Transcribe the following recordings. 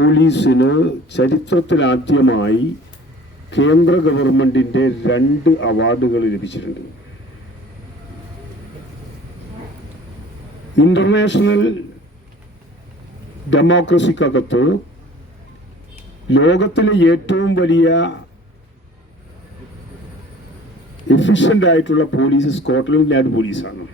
പോലീസിന് ചരിത്രത്തിലാദ്യമായി കേന്ദ്ര ഗവൺമെന്റിന്റെ 2 അവാർഡുകൾ ലഭിച്ചിട്ടുണ്ട്. ഇന്റർനാഷണൽ ഡെമോക്രസിക്കകത്ത് ലോകത്തിലെ ഏറ്റവും വലിയ എഫിഷ്യന്റ് ആയിട്ടുള്ള പോലീസ് സ്കോട്ട്ലൻഡ് യാർഡ് പോലീസാണ്.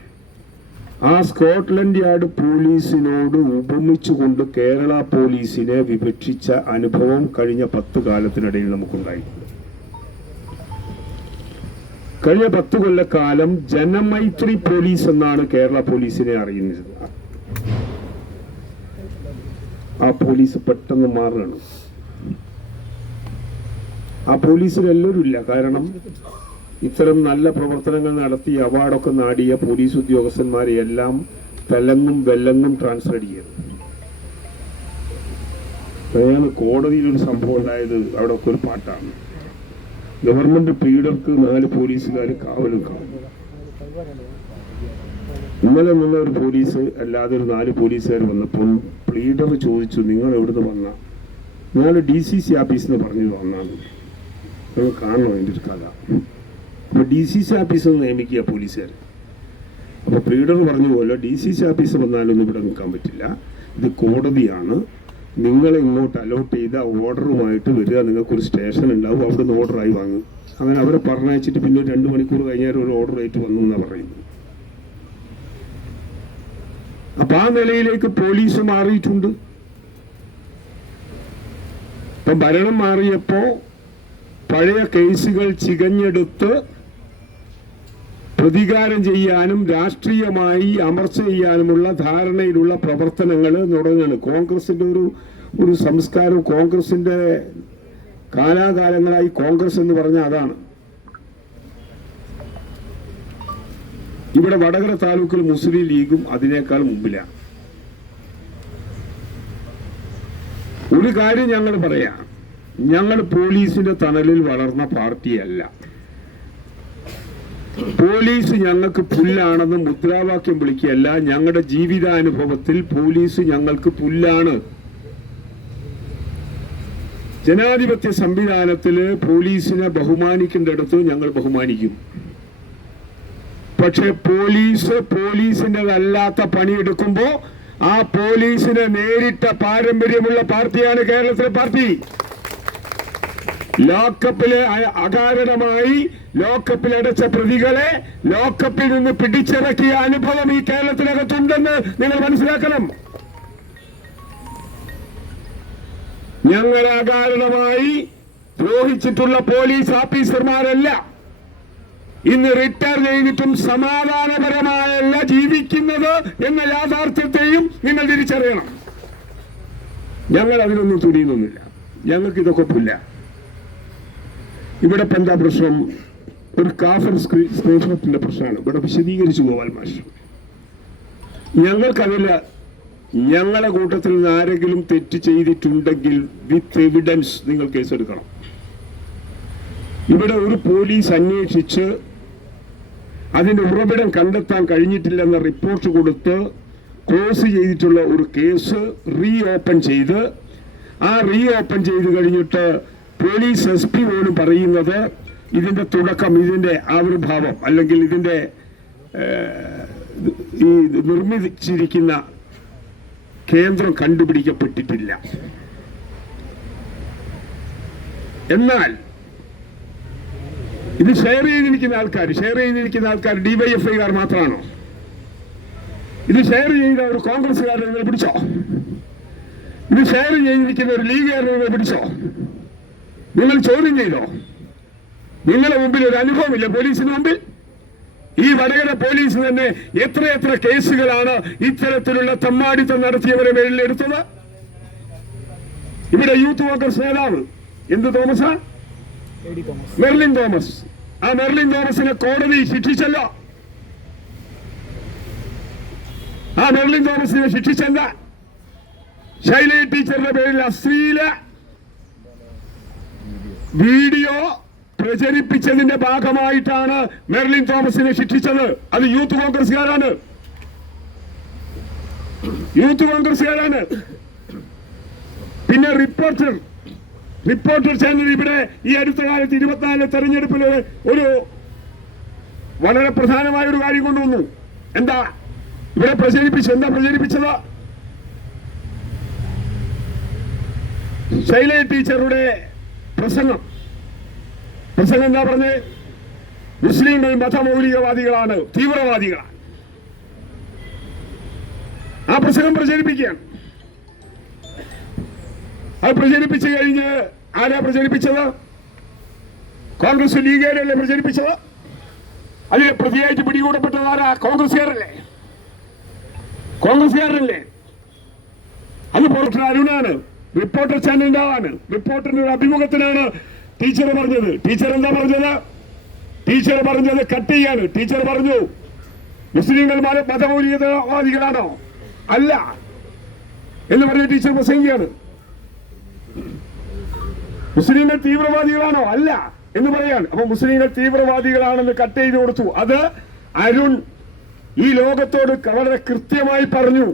ആ സ്കോട്ട്ലൻഡ് യാർഡ് പോലീസിനോട് ഉപമിച്ചുകൊണ്ട് കേരള പോലീസിനെ വിവക്ഷിച്ച അനുഭവം കഴിഞ്ഞ 10 കാലത്തിനിടയിൽ നമുക്കുണ്ടായിട്ടുണ്ട്. കഴിഞ്ഞ 10 കൊല്ലക്കാലം ജനമൈത്രി പോലീസ് എന്നാണ് കേരള പോലീസിനെ അറിയുന്നത്. ആ പോലീസ് പെട്ടെന്ന് മാറുകയാണ്. ആ പോലീസിൽ എല്ലാവരും ഇല്ല. കാരണം ഇത്തരം നല്ല പ്രവർത്തനങ്ങൾ നടത്തി അവാർഡൊക്കെ നേടിയ പോലീസ് ഉദ്യോഗസ്ഥന്മാരെ എല്ലാം തെലങ്ങും വെല്ലങ്ങും ട്രാൻസ്ഫർ ചെയ്യണം. അതാണ് കോടതിയിലൊരു സംഭവം ഉണ്ടായത്. അവിടെ ഒക്കെ ഒരു പാട്ടാണ്. ഗവൺമെന്റ് പീഡർക്ക് 4 പോലീസുകാർ കാവലും കാണും. ഇന്നലെ നിന്ന ഒരു പോലീസ് അല്ലാതെ ഒരു 4 പോലീസുകാർ വന്നപ്പോൾ പ്ലീഡർ ചോദിച്ചു, നിങ്ങൾ എവിടുന്ന് വന്ന? ഞാൻ DCC ഓഫീസിൽ നിന്ന് പറഞ്ഞു വന്നാണ്. നിങ്ങൾ കാണണം അതിൻ്റെ ഒരു കഥ. അപ്പൊ DCC ഓഫീസിൽ നിന്ന് നിയമിക്കുക പോലീസുകാർ. അപ്പൊ പ്ലീഡർ പറഞ്ഞു പോലെ DCC ഓഫീസ് വന്നാലൊന്നും ഇവിടെ നിൽക്കാൻ പറ്റില്ല, ഇത് കോടതിയാണ്, നിങ്ങളെ ഇങ്ങോട്ട് അലോട്ട് ചെയ്ത ഓർഡറുമായിട്ട് വരിക, നിങ്ങൾക്കൊരു സ്റ്റേഷൻ ഉണ്ടാവും, അവിടെ നിന്ന് ഓർഡറായി വാങ്ങും. അങ്ങനെ അവരെ പറഞ്ഞയച്ചിട്ട് പിന്നെ 2 മണിക്കൂർ കഴിഞ്ഞാൽ ഒരു ഓർഡർ ആയിട്ട് വന്നു എന്നാണ് പറയുന്നത്. അപ്പൊ ആ നിലയിലേക്ക് പോലീസ് മാറിയിട്ടുണ്ട്. ഇപ്പൊ ഭരണം മാറിയപ്പോ പഴയ കേസുകൾ ചികഞ്ഞെടുത്ത് പ്രതികാരം ചെയ്യാനും രാഷ്ട്രീയമായി അമർച്ച ചെയ്യാനുമുള്ള ധാരണയിലുള്ള പ്രവർത്തനങ്ങൾ തുടങ്ങുകയാണ്. കോൺഗ്രസിന്റെ ഒരു സംസ്കാരം, കോൺഗ്രസിന്റെ കാലാകാലങ്ങളായി കോൺഗ്രസ് എന്ന് പറഞ്ഞാൽ അതാണ്. ഇവിടെ വടകര താലൂക്കിൽ മുസ്ലിം ലീഗും അതിനേക്കാൾ മുമ്പിലാണ്. ഒരു കാര്യം ഞങ്ങൾ പറയാം, ഞങ്ങൾ പോലീസിന്റെ തണലിൽ വളർന്ന പാർട്ടിയല്ല. പോലീസ് ഞങ്ങൾക്ക് പുല്ലാണെന്ന് മുദ്രാവാക്യം വിളിക്കുകയല്ല. ഞങ്ങളുടെ ജീവിതാനുഭവത്തിൽ പോലീസ് ഞങ്ങൾക്ക് പുല്ലാണ്. ജനാധിപത്യ സംവിധാനത്തില് പോലീസിനെ ബഹുമാനിക്കേണ്ടിടത്ത് ഞങ്ങൾ ബഹുമാനിക്കും. പക്ഷെ പോലീസിൻ്റെതല്ലാത്ത പണിയെടുക്കുമ്പോ ആ പോലീസിനെ നേരിട്ട പാരമ്പര്യമുള്ള പാർട്ടിയാണ് കേരളത്തിലെ പാർട്ടി. ലോക്കപ്പില് അകാരണമായി ലോക്കപ്പിൽ അടച്ച പ്രതികളെ ലോക്കപ്പിൽ നിന്ന് പിടിച്ചിറക്കിയ അനുഭവം ഈ കേരളത്തിനകത്തുണ്ടെന്ന് നിങ്ങൾ മനസ്സിലാക്കണം. ഞങ്ങൾ അകാരണമായി ദ്രോഹിച്ചിട്ടുള്ള പോലീസ് ഓഫീസർമാരല്ല ഇന്ന് റിട്ടയർ ചെയ്തിട്ടും സമാധാനപരമായല്ല ജീവിക്കുന്നത് എന്ന യാഥാർത്ഥ്യത്തെയും നിങ്ങൾ തിരിച്ചറിയണം. ഞങ്ങൾ അതിനൊന്നും തുനിയുന്നില്ല. ഞങ്ങൾക്ക് ഇതൊക്കെ പുല്ല. ഇവിടെ ഇപ്പം എന്താ പ്രശ്നം? ഒരു കാഫർ സ്ക്രീൻഷോട്ടിന്റെ പ്രശ്നമാണ്. ഇവിടെ വിശദീകരിച്ചു പോവാൽ മാഷ്. ഞങ്ങൾക്കതില്ല. ഞങ്ങളെ കൂട്ടത്തിൽ നിന്ന് ആരെങ്കിലും തെറ്റ് ചെയ്തിട്ടുണ്ടെങ്കിൽ വിത്ത് എവിഡൻസ് നിങ്ങൾ കേസെടുക്കണം. ഇവിടെ ഒരു പോലീസ് അന്വേഷിച്ച് അതിന്റെ ഉറവിടം കണ്ടെത്താൻ കഴിഞ്ഞിട്ടില്ലെന്ന റിപ്പോർട്ട് കൊടുത്ത് ക്ലോസ് ചെയ്തിട്ടുള്ള ഒരു കേസ് റീഓപ്പൺ ചെയ്ത് കഴിഞ്ഞിട്ട് പോലീസ് SP പോലും പറയുന്നത് ഇതിന്റെ തുടക്കം, ഇതിന്റെ ആവിർഭാവം അല്ലെങ്കിൽ ഇതിന്റെ ഈ നിർമ്മിച്ചിരിക്കുന്ന കേന്ദ്രം കണ്ടുപിടിക്കപ്പെട്ടിട്ടില്ല. എന്നാൽ ഇത് ഷെയർ ചെയ്തിരിക്കുന്ന ആൾക്കാർ DYFIക്കാർ മാത്രമാണോ? ഇത് ഷെയർ ചെയ്ത ഒരു കോൺഗ്രസ്സുകാരനെ നിങ്ങൾ പിടിച്ചോ? ഇത് ഷെയർ ചെയ്തിരിക്കുന്ന ഒരു ലീഗുകാരനെ നിങ്ങൾ പിടിച്ചോ? നിങ്ങൾ ചോദ്യം ചെയ്തോ? നിങ്ങളുടെ മുമ്പിൽ ഒരു അനുഭവമില്ല പോലീസിന് മുമ്പിൽ? ഈ വടകര പോലീസ് തന്നെ എത്ര കേസുകളാണ് ഇത്തരത്തിലുള്ള തമ്മാടിത്തം നടത്തിയവരെ മേലിൽ എടുത്തത്? ഇവിടെ യൂത്ത് കോൺഗ്രസ് നേതാവ് എന്ത് തോമസാ? മെർലിൻ തോമസ്. ആ മെർലിൻ തോമസിനെ കോടതി ശിക്ഷിച്ചല്ലോ. ആ മെർലിൻ തോമസിനെ ശിക്ഷിച്ചല്ല, ശൈല ടീച്ചറുടെ പേരിൽ അശ്ലീല വീഡിയോ പ്രചരിപ്പിച്ചതിന്റെ ഭാഗമായിട്ടാണ് മെർലിൻ തോമസിനെ ശിക്ഷിച്ചത്. അത് യൂത്ത് കോൺഗ്രസ്സുകാരാണ്. പിന്നെ റിപ്പോർട്ടർ ചാനൽ ഇവിടെ ഈ അടുത്ത കാലത്ത് 24 തെരഞ്ഞെടുപ്പിൽ ഒരു വളരെ പ്രധാനമായ ഒരു കാര്യം കൊണ്ടുവന്നു. എന്താ പ്രചരിപ്പിച്ചത്? ശൈല ടീച്ചറുടെ പ്രസംഗം എന്താ പറഞ്ഞ്? മുസ്ലിങ്ങൾ മതമൗലികവാദികളാണ്, തീവ്രവാദികളാണ്. ആ പ്രസംഗം പ്രചരിപ്പിക്കുകയാണ്. അത് പ്രചരിപ്പിച്ചു കഴിഞ്ഞ് ആരാ പ്രചരിപ്പിച്ചത്? കോൺഗ്രസ് ലീഗുകാരല്ലേ പ്രചരിപ്പിച്ചത്? അതിന് പ്രതിയായിട്ട് പിടികൂടപ്പെട്ടത് ആരാ? കോൺഗ്രസ്സുകാരല്ലേ? അത് റിപ്പോർട്ടർ അരുണാണ്, റിപ്പോർട്ടർ ചാനലിന്റെ ആളാണ്. റിപ്പോർട്ടറിന്റെ ഒരു അഭിമുഖത്തിനാണ് ടീച്ചർ പറഞ്ഞത്. ടീച്ചർ എന്താ പറഞ്ഞത്? ടീച്ചർ പറഞ്ഞത് കട്ട് ചെയ്യാണ്. ടീച്ചർ പറഞ്ഞു, മുസ്ലിങ്ങൾ മതമൗലികവാദികളാണോ? അല്ല എന്ന് പറഞ്ഞ ടീച്ചർ പ്രസംഗിക്കുകയാണ്. മുസ്ലിങ്ങൾ തീവ്രവാദികളാണോ? അല്ല എന്ന് പറയാണ്. അപ്പൊ മുസ്ലിങ്ങൾ തീവ്രവാദികളാണെന്ന് കട്ട് ചെയ്ത് കൊടുത്തു. അത് അരുൺ ഈ ലോകത്തോട് വളരെ കൃത്യമായി പറഞ്ഞു.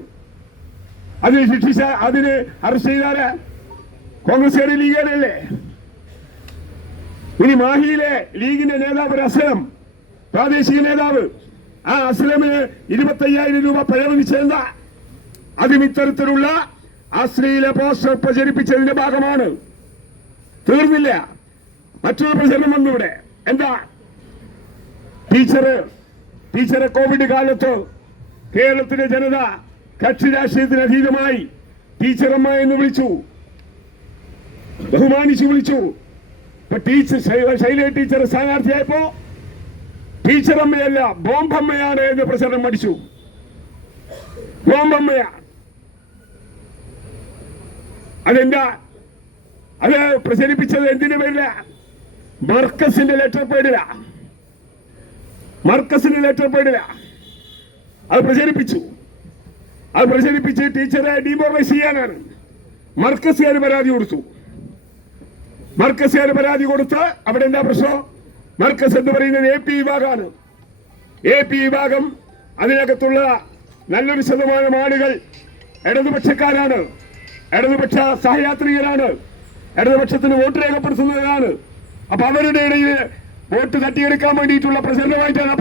അതിന് അറസ്റ്റ് ചെയ്താല് കോൺഗ്രസ്സുകാരെ ലീഗുകാരല്ലേ? ഇനി മാഹിയിലെ ലീഗിന്റെ നേതാവ് ഒരു അസ്ലം, പ്രാദേശിക നേതാവ്, ആ അസ്ലമിന് 25,000 രൂപ പിഴ വിധിച്ചെന്താ? അതും ഇത്തരത്തിലുള്ള അശ്ലീല പോസ്റ്റർ പ്രചരിപ്പിച്ചതിന്റെ ഭാഗമാണ്. തീർന്നില്ല, മറ്റൊരു പ്രചരണം വന്നു ഇവിടെ. എന്താ? ടീച്ചറെ കോവിഡ് കാലത്ത് കേരളത്തിലെ ജനത കക്ഷി രാഷ്ട്രീയത്തിന് അതീതമായി ടീച്ചറമ്മ എന്ന് വിളിച്ചു, ബഹുമാനിച്ചു വിളിച്ചു. ശൈല ടീച്ചർ സ്ഥാനാർത്ഥിയായപ്പോ ടീച്ചറമ്മയല്ല ബോംബമ്മയാണ് എന്ന് പ്രചരണം അടിച്ചു. ബോംബമ്മയാണ്. അതെന്താ? അത് പ്രചരിപ്പിച്ചത് എന്തിനു പേരില? മർക്കസിന്റെ ലെറ്റർ പേരില. അത് പ്രചരിപ്പിച്ച് ടീച്ചറെ ഡിമോറലൈസ് ചെയ്യാനാണ്. മർക്കസുകാർ പരാതി കൊടുത്ത് അവിടെ എന്താ പ്രശ്നം? മർക്കസ് എന്ന് പറയുന്നത് AP വിഭാഗമാണ്. AP വിഭാഗം, അതിനകത്തുള്ള നല്ലൊരു ശതമാനം ആളുകൾ ഇടതുപക്ഷക്കാരാണ്, ഇടതുപക്ഷ സഹയാത്രികരാണ്, ഇടതുപക്ഷത്തിന് വോട്ട് രേഖപ്പെടുത്തുന്നവരാണ്. അപ്പൊ അവരുടെ ഇടയിൽ വോട്ട് തട്ടിയെടുക്കാൻ വേണ്ടിയിട്ടുള്ള പ്രചരണമായിട്ടാണ്